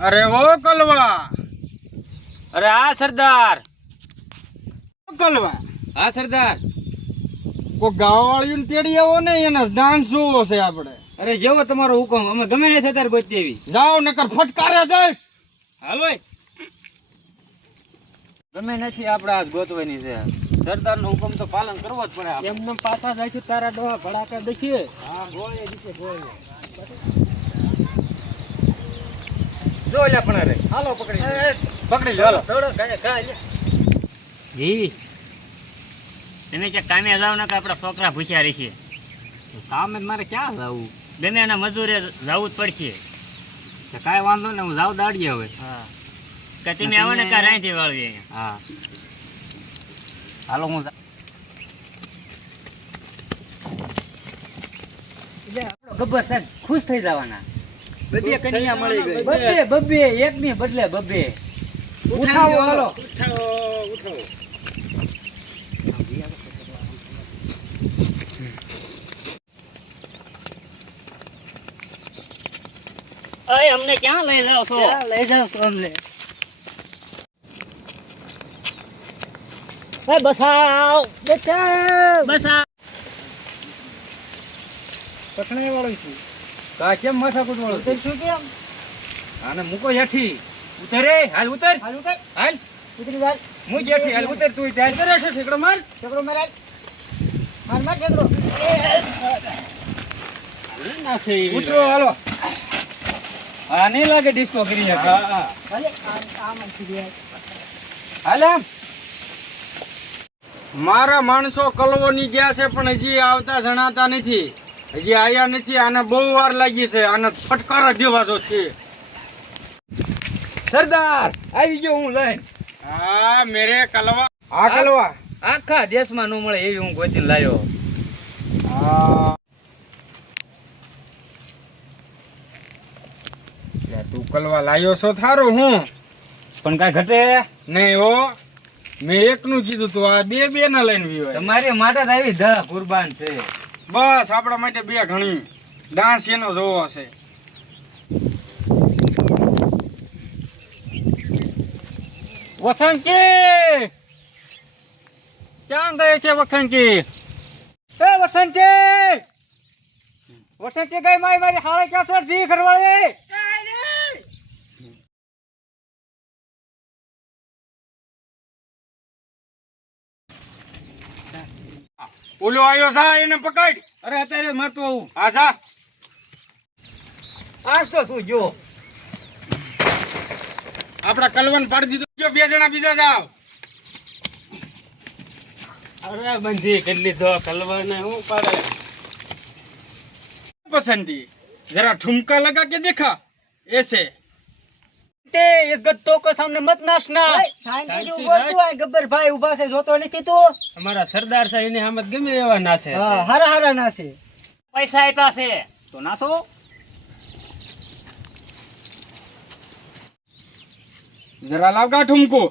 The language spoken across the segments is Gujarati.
અરે ઓ કલવા. અરે હા સરદાર. કલવા હા સરદાર. કોઈ ગાવાવાળીને તેડી આવો ને, એનો ડાન્સ જોવો છે આપણે. અરે જેવો તમારો હુકમ, અમે ગમે ને સરદાર ગોતી એવી. જાઓ નકર ફટકારે દઈશ. હાલો ગમે નથી આપણે આ ગોતવાની છે. સરદાર નો હુકમ તો પાલન કરવો જ પડે. એમને પાછા જઈશું તારા ડોહા ભડાકા દઈએ. હા ગોળે દીશે ગોળે. જો લે પણ રે હાલો પકડી લો હાલો થોડો ગાય જી તમે કે કામે જાવ ને કે આપણા છોકરા ભૂખ્યા રહેશે. કામે મારે ક્યાં જાવું, ગમે એના મજૂરે જવું જ પડશે. કાંઈ વાંધો ને હું જાઉં દાડીએ હવે. હા કે તમે આવો ને કાં રાંધી વાળવી અહીંયા. હા હાલો હું ગબ્બર સાહેબ ખુશ થઈ જવાના. બબે કન્યા મળી ગઈ. બબે એક ની બદલે બબે. ઉઠાવો હાલો ઉઠાવો. અરે અમને ક્યાં લઈ જાવ છો? લઈ જાવ છો અમને? બસાવ બસાવ. પટણાઈ વાળો છું. કા કેમ માથાકૂટ વાળો છું? શું કેમ? આને મૂકો હેઠી. ઉતર રે હાલ ઉતર. હાલ ઉતર હાલ ઉતરી હાલ. હું જેઠી હાલ ઉતર. તું ચાલ કરે છે ઠેકડો માર. ઠેકડો માર હાલ. માર માર ઠેકડો. ના છે ઉતરો હાલો. હા નહીં લાગે ડિસ્કો કરી શકે. હા ભલે આમ કરી હાલ આમ. મારા માણસો કલવોની ગયા છે પણ હજી આવતા જણાતા નથી. હજી આયા નથી. આને બહુ વાર લાગી છે. આને ફટકારા દેવા જો છે. સરદાર આવી ગયો હું લઈને. હા મેરે કલવા. હા કલવા આખા દેશમાં ન મળે એવી હું ગોતીને લાવ્યો. હા તું કલવા લાયો છો થારું હું પણ કાંઈ ઘટે નહીં હો. મેં એકનું કીધું તું આ બે બે ના લઈને વિયો. તમારી માટે જ આવી ધ કુરબાન છે. બસ આપણા માટે બે ઘણી ડાન્સ એનો જોવો છે. વસંતજી ક્યાં ગયે છે વસંતજી? એ વસંતજી વસંતજી ગઈ મારી હાળે ક્યાં સર જી ખરવાળે. ઓલો આવ્યો જા એને પકડ. અરે અત્યારે મારતો આવું. હા જા. આજ તો તું જો આપડા કલવન પાડી દીધું. જો બે જણા બીજા જાવ. અરે બંધી કેટલી દો કલવાને હું પાડે. પસંદી જરા ठुमका लगा के देखा ऐसे. તે इस गत्तो को सामने मत नाचना. શાંતિથી ઉભો તું. ગબ્બર ભાઈ ઉભા છે જોતો નથી તું? અમારા સરદાર છે એને હમત ગમે એવા નાસે. હા હારા હારા નાસે. પૈસા આપ્યા છે તો નાસો. जरा लगा ठुमको.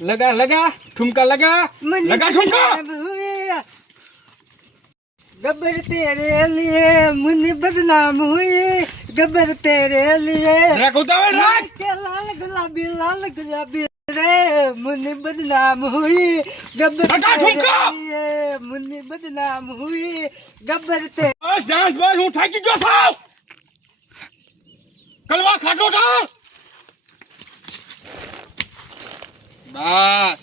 लगा लगा ठुमका लगा. लगा ठुमका. गब्बर तेरे लिए मुन्नी बदनाम हुई. गब्बर तेरे लिए जरा उतावल राख. के लाल गुलाबी रे मुन्नी बदनाम हुई. गब्बर लगा ठुमका. लिए मुन्नी बदनाम हुई. गब्बर ते बस डांस बस હું થાકી ગયો છું. કલવા ખાટો થાવ. બસ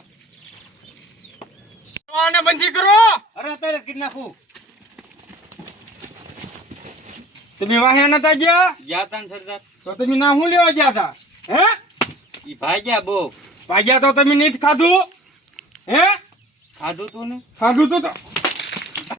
આને બંધી કરો. અરે અત્યારે કીટ નાખું. તમે વાહે નતા ગયા? ગયા તા ને સરદાર. તો તમે ના હું લેવા ગયા હતા? હે ઈ ભાગ્યા બહુ. ભાગ્યા તો તમે નથી ખાધું. હે ખાધું તું ને ખાધું તો